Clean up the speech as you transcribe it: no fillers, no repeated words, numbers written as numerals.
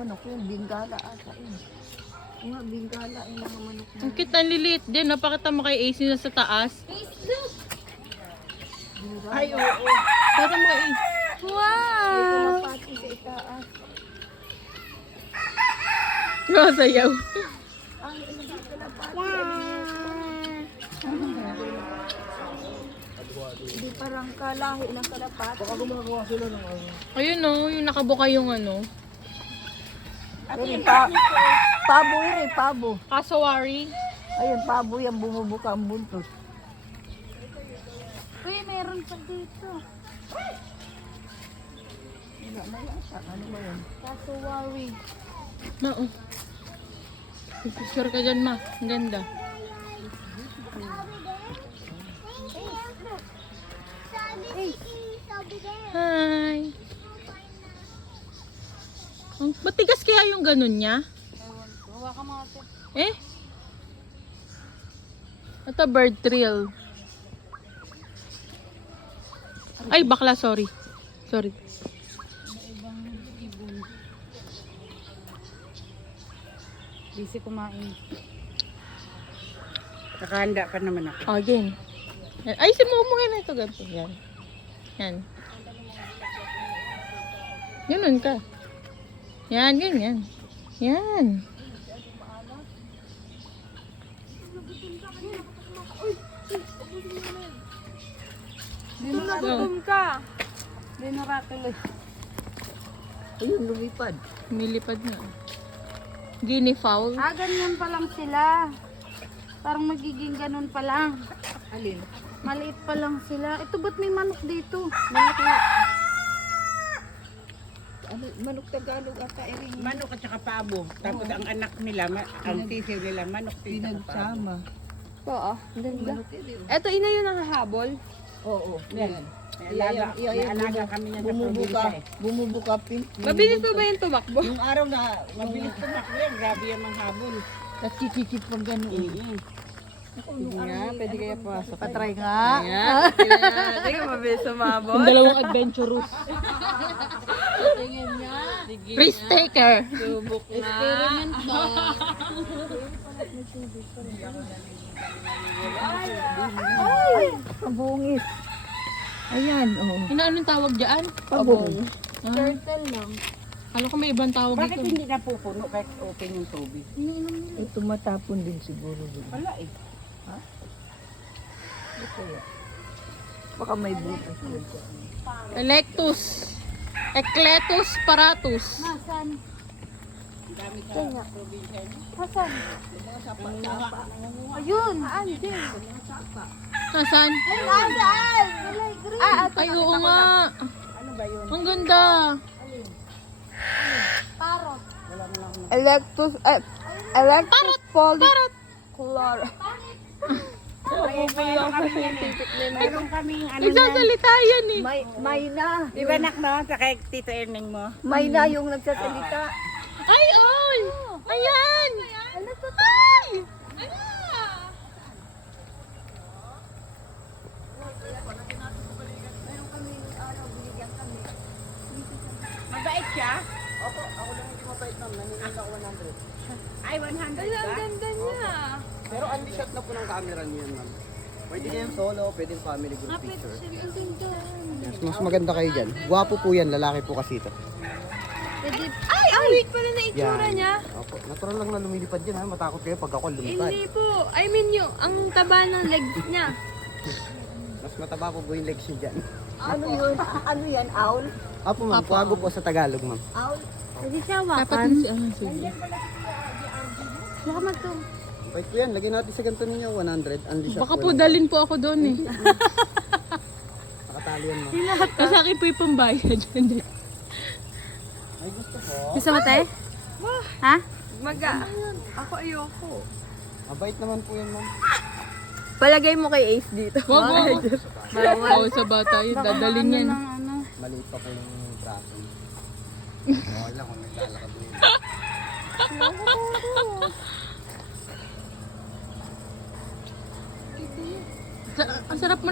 manok yun. Bingala ata yun. Mga bingala yung mga manok na. Ang cute, ang liliit din. Napakita mo kay Ace na sa taas. Ay, oo. Pakita mo kay Ace. Wow! May kalapati sa itaas. Masayaw. Ang ilang kalapati. Hindi parang kalahi ng kalapati. Baka gumagawa sila ng ano. Ayun o, yung nakabuka yung ano. Ayun, pabo yun eh, pabo. Kasawari. Ayun, pabo yan, bumubuka ang buntot. Uy, meron pa dito. Wala na yata. Ano ba yun? Kasuwawi. Ma, oh. Picture ka dyan, ma. Ang ganda. Hi. Ang matigas kaya yung ganun niya? Ewan ko. Huwag ka mga tip. Eh? Ito bird trail. Ay, bakla, sorry. Sorry. Ibang ibon. Busy kumain. Nakahanda pa naman ako. Again. Ay, simumungin na ito. Ganito. Yan. Yan. Ganun ka. Yan, ganyan. Yan. Nagutom ka. Dinuratuloy. Ayun, lumipad. Milipad na. Guinea fowl. Ah, ganyan pa lang sila. Parang magiging ganun pa lang. Alin? Maliit pa lang sila. Ito ba't may manok dito? Manok na. Ano, manok Tagalog ata ering Manok at saka pabo. Tapos ang anak nila, ang tisiw nila, manok tisiw at pabo. pinagsama. Oo, ganda. Manok yun. Ito ina yun ang hahabol. Oo, yan. May alaga kami niya sa Bumubuka, probinsya eh. bumubuka pink. Mabilis pa ba yung tumakbo? Yung araw na, Mabilis tumakbo yan, grabe yung mga habol. nakikikip pag gano'n. Sige nga, pwede kaya pasok. Patry nga. Sige, mabilis sumabot. Yung dalawang adventurous. Tingin niya. Risk taker. Subok na. Experiment ba? Ay, pabungis. Ayan, oh. Anong tawag dyan? Pabong. Turtle lang. Alam ko may ibang tawag Bakit dito. hindi napupuno kahit open yung tubig? Ito matapon din siguro. Wala eh. Ito yan. Baka may butas. Electus. Ecletus paratus. Nasaan? Ang dami sa probinsya. Nasaan? Ayun. Andin. Nasaan? Andaan. Kulay green. Ah, Ay, oo nga. Ano ba yun? Ang ganda. parrot. Electus follicular. Meron kaming ano na. Nagsasalita yan eh. May na. Di ba nak no? Sa kay Tito Erning mo? May na yung nagsasalita. Ay, all! Ayan! Ano to? Ay! Mabait siya? Opo, ako lang hindi mabait ma'am. Naninag ako 100. Ay, 100 Ay, ang ba? ganda niya. Pero unshot na po ng camera niyo yan, ma'am. Pwede kayong solo, pwedeng family group picture. Ang ganda. Yes, mas maganda kayo dyan. Gwapo po yan, lalaki po kasi ito. Pwede. Ay, ang weak pala na itsura Yan. niya. Opo, natural lang na lumilipad yan ha. Matakot kayo pag ako lumipad. Hindi po. I mean yung, ang taba ng legs niya. Mas mataba po po yung legs niyo dyan. Ano yun? Ano yan? Owl? Apo ma'am, puwago po sa Tagalog ma'am. Owl? Pwede siya Dapat wakan. din si sige. Baka magto. Wait po yan, lagyan natin sa ganito ninyo, 100. Unshot Baka po po lang. dalin po ako doon eh. Nakatali yan ma'am. Kasi akin po yung pambayad. Ay gusto ko. Gusto mo tayo? Ha? Maga. Ako ayoko. Mabait naman po yan ma'am. Palagay mo kay Ace dito. Wag. Oo, sa bata yun. Dadalin yan. Ano? Maliit pa po yung braso. Okay lang kung may lalakad mo yun. Ang sarap mo